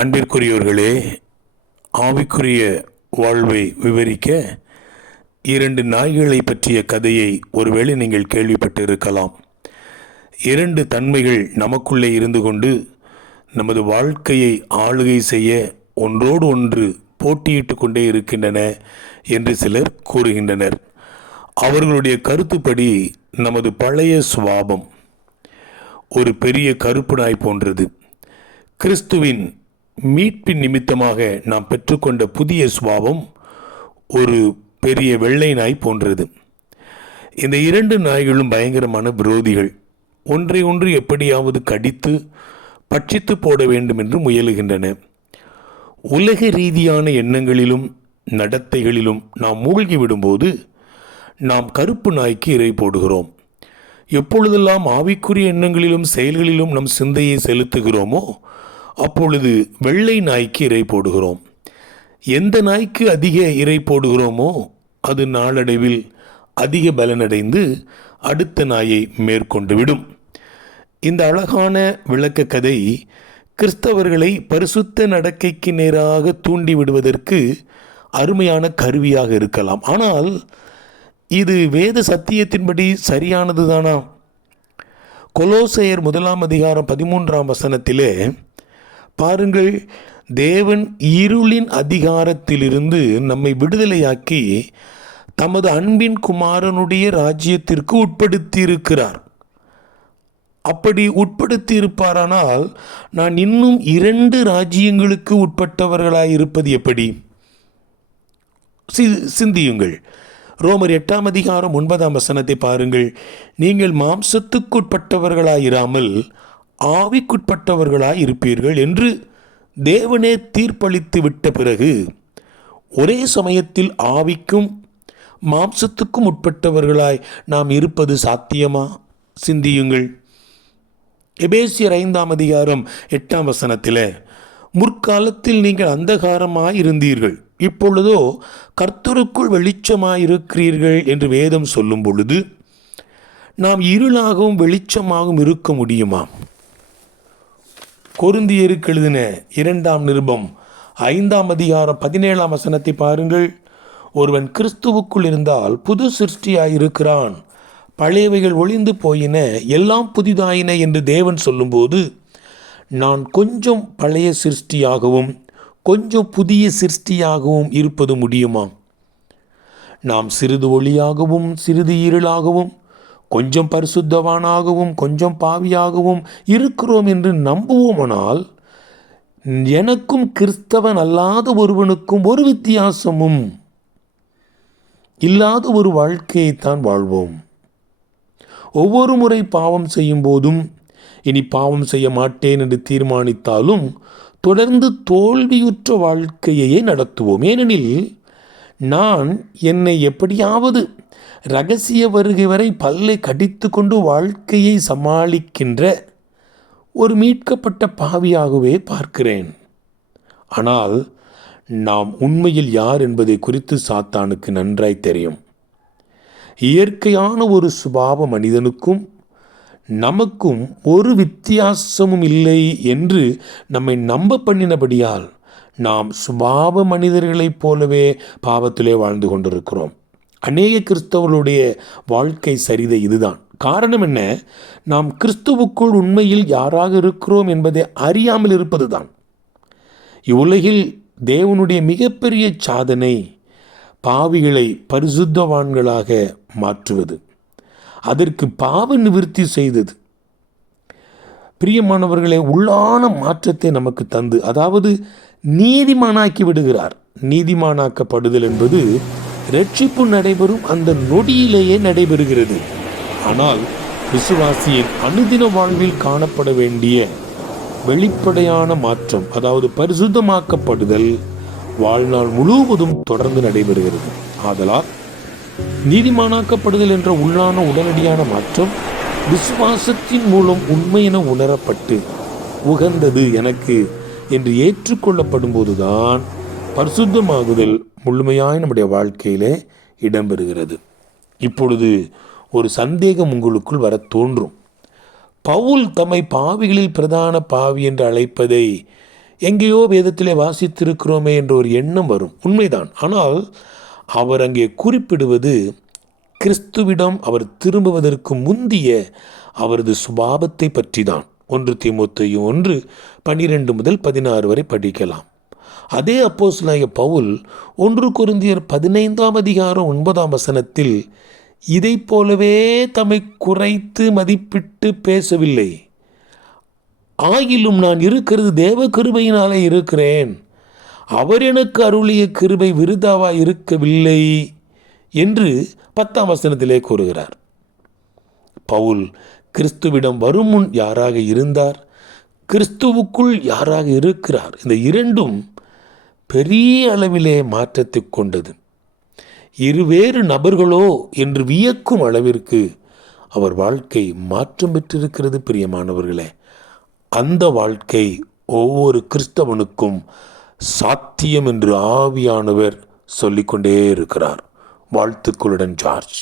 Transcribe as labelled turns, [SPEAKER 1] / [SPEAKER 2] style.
[SPEAKER 1] அன்பிற்குரியவர்களே ஆவிக்குரிய வாழ்வை விவரிக்க இரண்டு நாய்களை பற்றிய கதையை ஒருவேளை நீங்கள் கேள்விப்பட்டிருக்கலாம் இரண்டு தன்மைகள் நமக்குள்ளே இருந்து கொண்டு நமது வாழ்க்கையை ஆளுகை செய்ய ஒன்றோடு ஒன்று போட்டியிட்டு கொண்டே இருக்கின்றன என்று சிலர் கூறுகின்றனர் அவர்களுடைய கருத்துப்படி நமது பழைய சுவாபம் ஒரு பெரிய கருப்பு நாய் போன்றது கிறிஸ்துவின் மீட்பின் நிமித்தமாக நாம் பெற்றுக்கொண்ட புதிய சுபாவம் ஒரு பெரிய வெள்ளை நாய் போன்றது இந்த இரண்டு நாய்களும் பயங்கரமான விரோதிகள் ஒன்றை ஒன்று எப்படியாவது கடித்து பட்சித்து போட வேண்டும் என்று முயலுகின்றன உலக ரீதியான எண்ணங்களிலும் நடத்தைகளிலும் நாம் மூழ்கிவிடும்போது நாம் கருப்பு நாய்க்கு இறை போடுகிறோம் எப்பொழுதெல்லாம் ஆவிக்குரிய எண்ணங்களிலும் செயல்களிலும் நம் சிந்தையை செலுத்துகிறோமோ அப்பொழுது வெள்ளை நாய்க்கு இறை போடுகிறோம் எந்த நாய்க்கு அதிக இறை போடுகிறோமோ அது நாளடைவில் அதிக பலனடைந்து அடுத்த நாயை மேற்கொண்டு விடும் இந்த அழகான விளக்க கதை கிறிஸ்தவர்களை பரிசுத்த நடக்கைக்கு நேராக தூண்டி விடுவதற்கு அருமையான கருவியாக இருக்கலாம் ஆனால் இது வேத சத்தியத்தின்படி சரியானது தானா கொலோசையர் முதலாம் அதிகாரம் பதிமூன்றாம் வசனத்திலே பாருங்கள் தேவன் இருளின் அதிகாரத்திலிருந்து நம்மை விடுதலையாக்கி தமது அன்பின் குமாரனுடைய ராஜ்யத்திற்கு உட்படுத்தியிருக்கிறார் அப்படி உட்படுத்தி இருப்பாரானால் நான் இன்னும் இரண்டு ராஜ்யங்களுக்கு உட்பட்டவர்களாய் இருப்பது எப்படி சிந்தியுங்கள் ரோமர் எட்டாம் அதிகாரம் ஒன்பதாம் வசனத்தை பாருங்கள் நீங்கள் மாம்சத்துக்குட்பட்டவர்களாயிராமல் இராமல் ஆவிக்குட்பட்டவர்களாய் இருப்பீர்கள் என்று தேவனே தீர்ப்பளித்து விட்ட பிறகு ஒரே சமயத்தில் ஆவிக்கும் மாம்சத்துக்கும் உட்பட்டவர்களாய் நாம் இருப்பது சாத்தியமா சிந்தியுங்கள் எபேசியர் ஐந்தாம் அதிகாரம் எட்டாம் வசனத்தில் முற்காலத்தில் நீங்கள் அந்தகாரமாக இருந்தீர்கள் இப்பொழுதோ கர்த்தருக்குள் வெளிச்சமாக இருக்கிறீர்கள் என்று வேதம் சொல்லும் பொழுது நாம் இருளாகவும் வெளிச்சமாகவும் இருக்க முடியுமா கொருந்தியருக்கு எழுதின இரண்டாம் நிருபம் ஐந்தாம் அதிகாரம் பதினேழாம் வசனத்தை பாருங்கள் ஒருவன் கிறிஸ்துவுக்குள் இருந்தால் புது சிருஷ்டியாயிருக்கிறான் பழையவைகள் ஒளிந்து போயின எல்லாம் புதிதாயின என்று தேவன் சொல்லும்போது நான் கொஞ்சம் பழைய சிருஷ்டியாகவும் கொஞ்சம் புதிய சிருஷ்டியாகவும் இருப்பது முடியுமா நாம் சிறிது ஒளியாகவும் சிறிது இருளாகவும் கொஞ்சம் பரிசுத்தவானாகவும் கொஞ்சம் பாவியாகவும் இருக்கிறோம் என்று நம்புவோமானால் எனக்கும் கிறிஸ்தவன் அல்லாத ஒருவனுக்கும் ஒரு வித்தியாசமும் இல்லாத ஒரு வாழ்க்கையைத்தான் வாழ்வோம் ஒவ்வொரு முறை பாவம் செய்யும் போதும் இனி பாவம் செய்ய மாட்டேன் என்று தீர்மானித்தாலும் தொடர்ந்து தோல்வியுற்ற வாழ்க்கையையே நடத்துவோம் ஏனெனில் நான் என்னை எப்படியாவது ரகசிய வருகை வரை பல்லை கடித்து கொண்டு வாழ்க்கையை சமாளிக்கின்ற ஒரு மீட்கப்பட்ட பாவியாகவே பார்க்கிறேன் ஆனால் நாம் உண்மையில் யார் என்பதை குறித்து சாத்தானுக்கு நன்றாய் தெரியும் இயற்கையான ஒரு சுபாவ மனிதனுக்கும் நமக்கும் ஒரு வித்தியாசமும் இல்லை என்று நம்மை நம்ப பண்ணினபடியால் நாம் சுபாவ மனிதர்களைப் போலவே பாவத்திலே வாழ்ந்து கொண்டிருக்கிறோம் அநேக கிறிஸ்தவர்களுடைய வாழ்க்கை சரிதை இதுதான் காரணம் என்ன நாம் கிறிஸ்துவுக்குள் உண்மையில் யாராக இருக்கிறோம் என்பதை அறியாமல் இருப்பது தான் இவ்வுலகில் தேவனுடைய மிகப்பெரிய சாதனை பாவிகளை பரிசுத்தவான்களாக மாற்றுவது அதற்கு பாவ நிவர்த்தி செய்தது பிரியமானவர்களே உள்ளான மாற்றத்தை நமக்கு தந்து அதாவது நீதிமானாக்கி விடுகிறார் நீதிமானாக்கப்படுதல் என்பது ரட்சிப்பு நடைபெறும் அந்த நொடியிலேயே நடைபெறுகிறது ஆனால் விசுவாசியின் அனுதின வாழ்வில் காணப்பட வேண்டிய வெளிப்படையான மாற்றம் அதாவது பரிசுத்தமாக்கப்படுதல் வாழ்நாள் முழுவதும் தொடர்ந்து நடைபெறுகிறது ஆதலால் நீதிமானாக்கப்படுதல் என்ற உள்ளான உடனடியான மாற்றம் விசுவாசத்தின் மூலம் என உணரப்பட்டு உகந்தது எனக்கு என்று ஏற்றுக்கொள்ளப்படும் போதுதான் பரிசுத்தமாகுதல் முழுமையாய் நம்முடைய வாழ்க்கையிலே இடம்பெறுகிறது இப்பொழுது ஒரு சந்தேகம் உங்களுக்குள் வர தோன்றும் பவுல் தம்மை பாவிகளில் பிரதான பாவி என்று அழைப்பதை எங்கேயோ வேதத்திலே வாசித்திருக்கிறோமே என்ற ஒரு எண்ணம் வரும் உண்மைதான் ஆனால் அவர் அங்கே குறிப்பிடுவது கிறிஸ்துவிடம் அவர் திரும்புவதற்கு முந்திய அவரது சுபாவத்தை பற்றி தான் ஒன்று திமுத்தையும் ஒன்று பனிரெண்டு முதல் பதினாறு வரை படிக்கலாம் அதே அப்போஸ்லாய பவுல் ஒன்று குருந்தியர் பதினைந்தாம் அதிகாரம் ஒன்பதாம் வசனத்தில் இதை போலவே தம்மை குறைத்து மதிப்பிட்டு பேசவில்லை ஆகிலும் நான் இருக்கிறது தேவ கிருபையினாலே இருக்கிறேன் அவர் எனக்கு அருளிய கிருபை விருதாவாக இருக்கவில்லை என்று பத்தாம் வசனத்திலே கூறுகிறார் பவுல் கிறிஸ்துவிடம் வரும் முன் யாராக இருந்தார் கிறிஸ்துவுக்குள் யாராக இருக்கிறார் இந்த இரண்டும் பெரிய அளவிலே மாற்றத்தை கொண்டது இருவேறு நபர்களோ என்று வியக்கும் அளவிற்கு அவர் வாழ்க்கை மாற்றம் பெற்றிருக்கிறது பிரியமானவர்களே அந்த வாழ்க்கை ஒவ்வொரு கிறிஸ்தவனுக்கும் சாத்தியம் என்று ஆவியானவர் சொல்லிக்கொண்டே இருக்கிறார் வாழ்த்துக்களுடன் ஜார்ஜ்